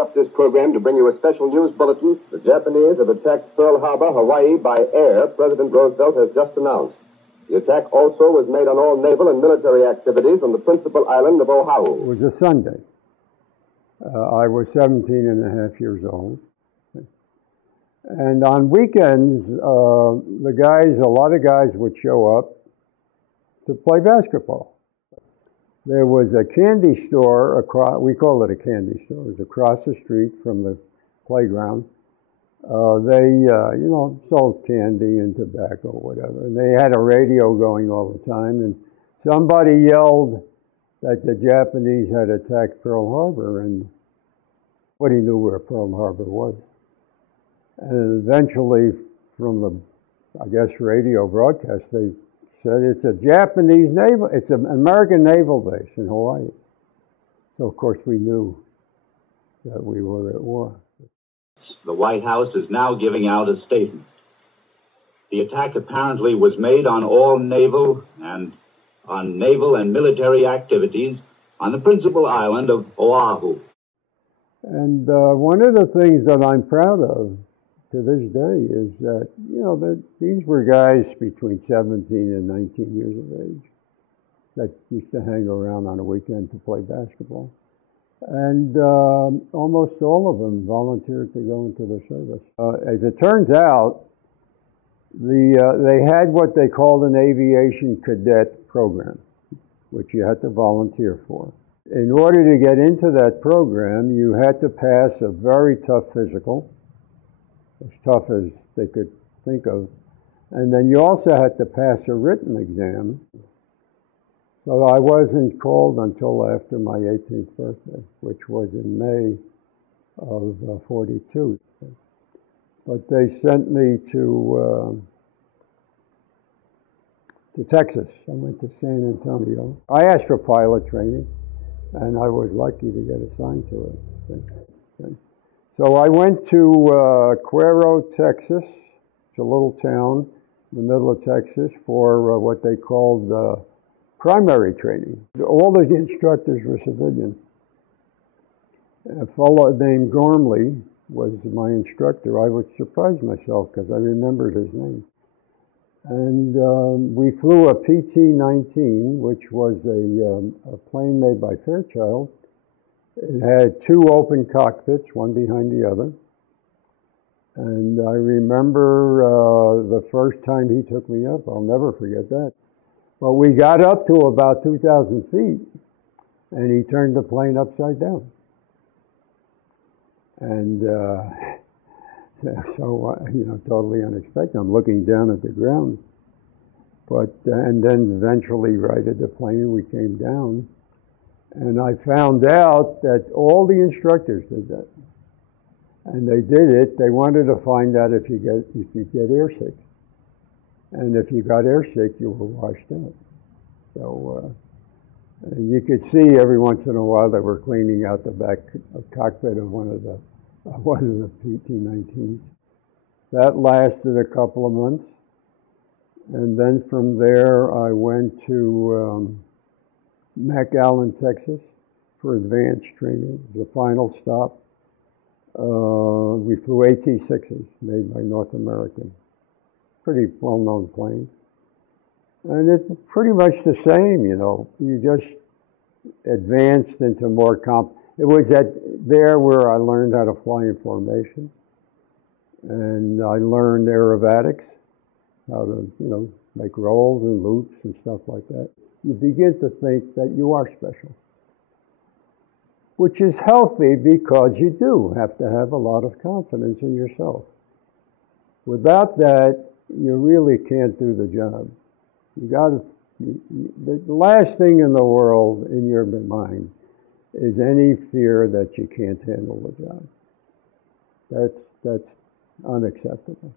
interrupt this program to bring you a special news bulletin. The Japanese have attacked Pearl Harbor, Hawaii, by air, President Roosevelt has just announced. The attack also was made on all naval and military activities on the principal island of Oahu. It was a Sunday. I was 17 and a half years old. And on weekends, a lot of guys would show up to play basketball. There was a candy store across, we call it a candy store, it was across the street from the playground. They sold candy and tobacco, whatever. And they had a radio going all the time, and somebody yelled that the Japanese had attacked Pearl Harbor, and nobody knew where Pearl Harbor was. And eventually, from the, radio broadcast, they said it's a Japanese naval, it's an American naval base in Hawaii. So, of course, we knew that we were at war. The White House is now giving out a statement. The attack apparently was made on all naval and military activities on the principal island of Oahu. And one of the things that I'm proud of to this day is that, these were guys between 17 and 19 years of age that used to hang around on a weekend to play basketball. And almost all of them volunteered to go into the service. As it turns out, they had what they called an aviation cadet program, which you had to volunteer for. In order to get into that program, you had to pass a very tough physical, as tough as they could think of, and then you also had to pass a written exam. So I wasn't called until after my 18th birthday, which was in May of 42. But they sent me to Texas. I went to San Antonio. I asked for pilot training, and I was lucky to get assigned to it. So I went to Cuero, Texas. It's a little town in the middle of Texas for what they called primary training. All the instructors were civilian. A fellow named Gormley was my instructor. I would surprise myself because I remembered his name. And we flew a PT-19, which was a plane made by Fairchild. It had two open cockpits, one behind the other. And I remember the first time he took me up. I'll never forget that. But we got up to about 2,000 feet, and he turned the plane upside down. And totally unexpected. I'm looking down at the ground. And then eventually righted the plane, and we came down. And I found out that all the instructors did that. And they did it. They wanted to find out if you get airsick. And if you got airsick, you were washed out. So you could see every once in a while they were cleaning out the back cockpit of one of the PT-19s. That lasted a couple of months. And then from there, I went to McAllen, Texas for advanced training, the final stop. We flew AT-6s made by North American. Pretty well-known plane. And it's pretty much the same, You just advanced into more It was there where I learned how to fly in formation. And I learned aerobatics, how to, make rolls and loops and stuff like that. You begin to think that you are special, which is healthy because you do have to have a lot of confidence in yourself. Without that, you really can't do the job. The last thing in the world in your mind is any fear that you can't handle the job. That's unacceptable.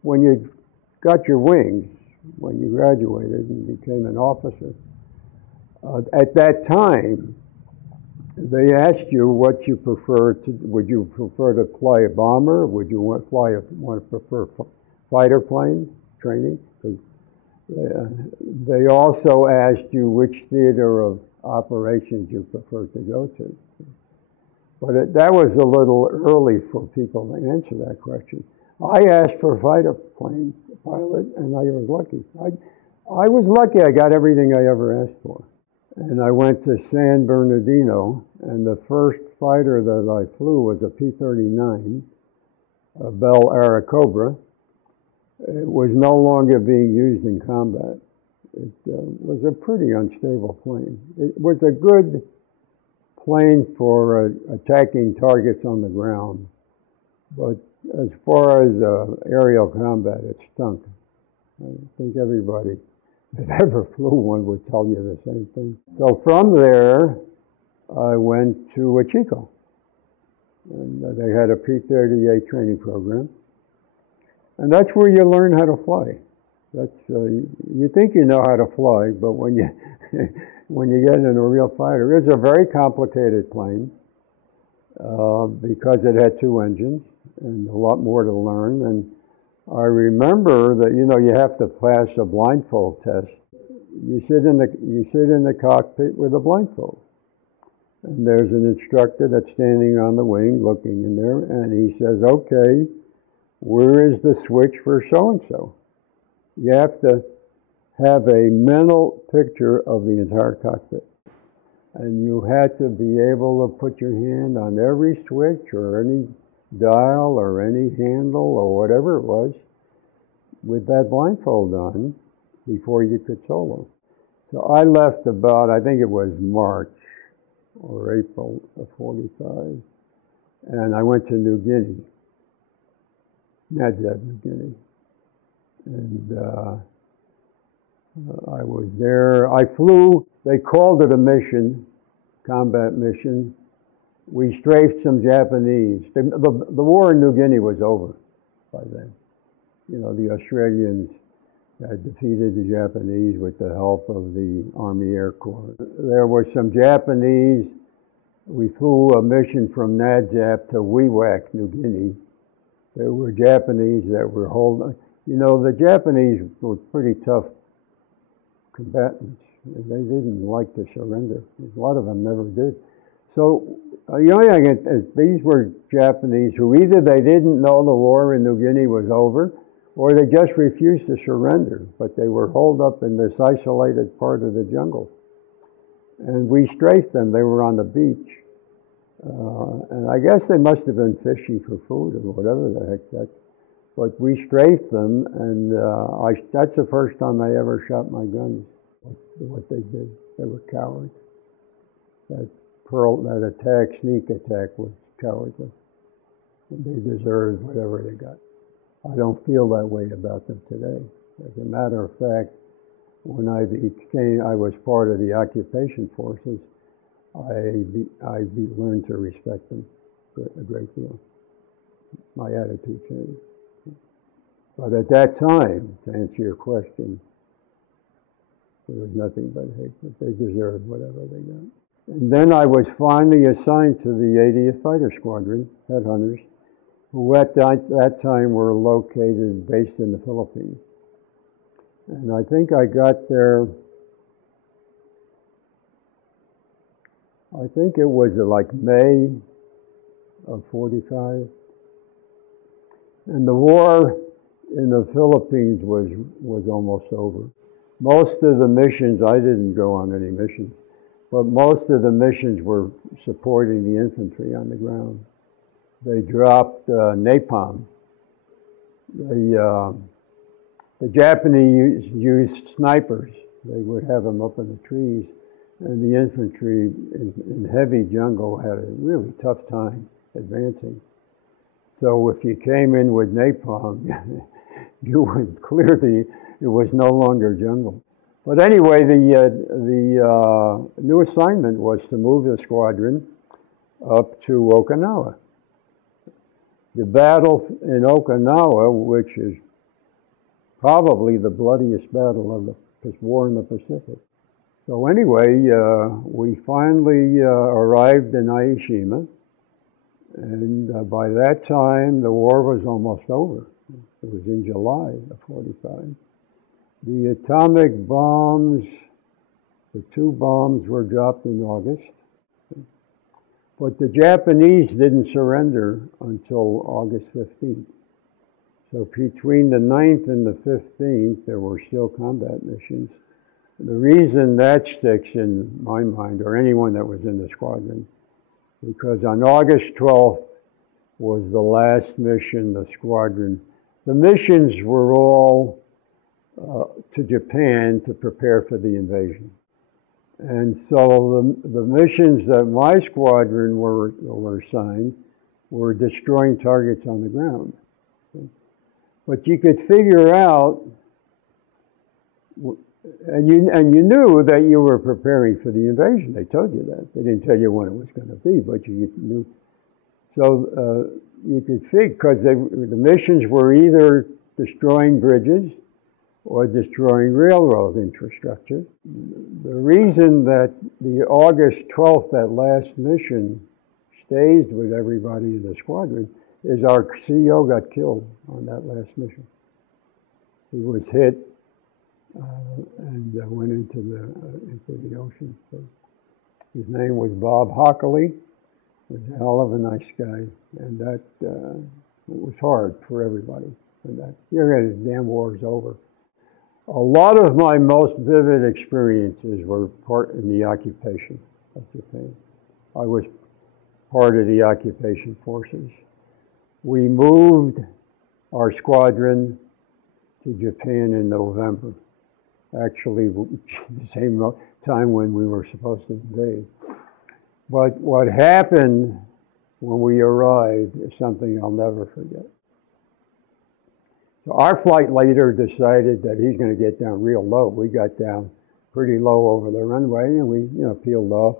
When you got your wings, when you graduated and became an officer, at that time, they asked you what you prefer to. Would you prefer to fly a bomber? Would you want to prefer fighter plane training? They also asked you which theater of operations you prefer to go to. But that was a little early for people to answer that question. I asked for a fighter plane pilot, and I was lucky. I was lucky. I got everything I ever asked for. And I went to San Bernardino, and the first fighter that I flew was a P-39, a Bell Airacobra. It was no longer being used in combat. It was a pretty unstable plane. It was a good plane for attacking targets on the ground, but as far as aerial combat, it stunk. I think everybody that ever flew one would tell you the same thing. So from there, I went to Chico, and they had a P-38 training program, and that's where you learn how to fly. That's you think you know how to fly, but when you when you get in a real fighter, it's a very complicated plane because it had two engines and a lot more to learn. And I remember that you have to pass a blindfold test. You sit in the cockpit with a blindfold, and there's an instructor that's standing on the wing looking in there, and he says, "Okay, where is the switch for so and so?" You have to have a mental picture of the entire cockpit. And you had to be able to put your hand on every switch or any dial or any handle or whatever it was with that blindfold on before you could solo. So I left about, I think it was March or April of 45, and I went to New Guinea, Nagasaki, New Guinea. And I was there. I flew, they called it a mission, combat mission. We strafed some Japanese. The war in New Guinea was over by then. The Australians had defeated the Japanese with the help of the Army Air Corps. There were some Japanese. We flew a mission from Nagasaki to WWII, New Guinea. There were Japanese that were holding. The Japanese were pretty tough combatants. They didn't like to surrender. A lot of them never did. So the only thing is these were Japanese who either they didn't know the war in New Guinea was over, or they just refused to surrender, but they were holed up in this isolated part of the jungle. And we strafed them. They were on the beach. And I guess they must have been fishing for food or whatever the heck that. But we strafed them, and that's the first time I ever shot my guns. What they did, they were cowards. That attack, sneak attack, was cowardly. And they deserved whatever they got. I don't feel that way about them today. As a matter of fact, when I was part of the occupation forces, I learned to respect them a great deal. My attitude changed. But at that time, to answer your question, there was nothing but hatred. They deserved whatever they got. And then I was finally assigned to the 80th Fighter Squadron, Headhunters, who at that time were located, based in the Philippines. And I think I got there, I think it was like May of 45. And the war in the Philippines was almost over. Most of the missions, I didn't go on any missions, but most of the missions were supporting the infantry on the ground. They dropped napalm. The Japanese used snipers. They would have them up in the trees, and the infantry in heavy jungle had a really tough time advancing. So if you came in with napalm, you would it was no longer jungle. But anyway, the new assignment was to move the squadron up to Okinawa. The battle in Okinawa, which is probably the bloodiest battle of the war in the Pacific. So anyway, we finally arrived in Aishima, and by that time the war was almost over. It was in July of 45. The atomic bombs, the two bombs were dropped in August. But the Japanese didn't surrender until August 15th. So between the 9th and the 15th, there were still combat missions. The reason that sticks in my mind, or anyone that was in the squadron, because on August 12th was the last mission the squadron. The missions were all to Japan to prepare for the invasion. And so the missions that my squadron were assigned were destroying targets on the ground. But you could figure out, and you knew that you were preparing for the invasion. They told you that. They didn't tell you when it was going to be, but you knew. So you could figure, because the missions were either destroying bridges or destroying railroad infrastructure. The reason that the August 12th, that last mission, stays with everybody in the squadron is our CO got killed on that last mission. He was hit and went into the ocean. So his name was Bob Hockley. He was a hell of a nice guy, and that it was hard for everybody. And that the damn war's over. A lot of my most vivid experiences were part in the occupation of Japan. I was part of the occupation forces. We moved our squadron to Japan in November, actually the same time when we were supposed to invade. But what happened when we arrived is something I'll never forget. So our flight leader decided that he's going to get down real low. We got down pretty low over the runway, and we, peeled off,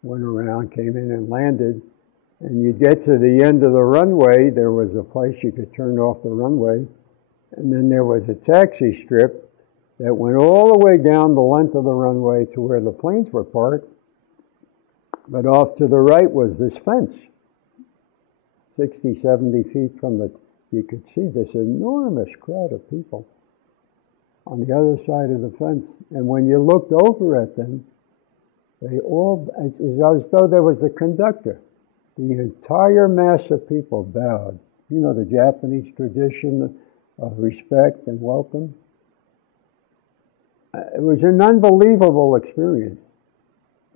went around, came in and landed. And you get to the end of the runway, there was a place you could turn off the runway, and then there was a taxi strip that went all the way down the length of the runway to where the planes were parked. But off to the right was this fence, 60, 70 feet from you could see this enormous crowd of people on the other side of the fence. And when you looked over at them, they all, as though there was a conductor. The entire mass of people bowed. You know, the Japanese tradition of respect and welcome. It was an unbelievable experience.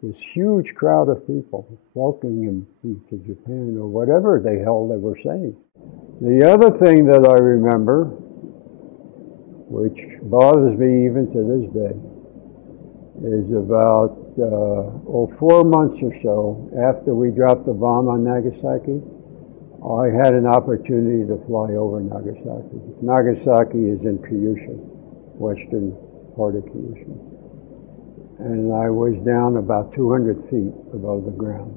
This huge crowd of people welcoming him to Japan, or whatever they held they were saying. The other thing that I remember, which bothers me even to this day, is about 4 months or so after we dropped the bomb on Nagasaki, I had an opportunity to fly over Nagasaki. Nagasaki is in Kyushu, western part of Kyushu. And I was down about 200 feet above the ground.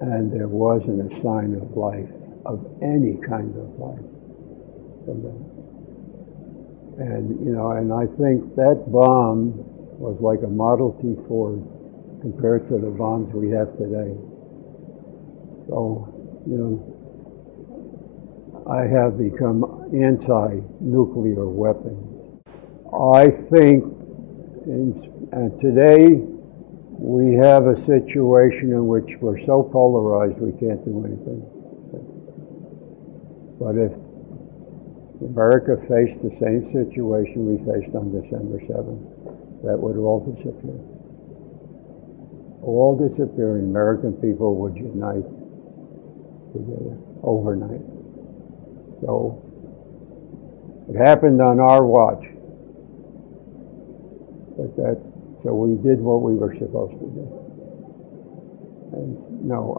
And there wasn't a sign of life, of any kind of life. And, and I think that bomb was like a Model T Ford compared to the bombs we have today. So, I have become anti-nuclear weapons. I think, and today, we have a situation in which we're so polarized we can't do anything. But if America faced the same situation we faced on December 7th, that would all disappear. All disappear, and American people would unite together overnight. So it happened on our watch. But so we did what we were supposed to do. And no,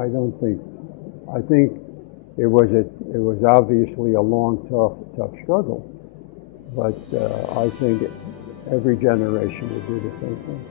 I don't think. I think it was obviously a long, tough struggle. But I think every generation will do the same thing.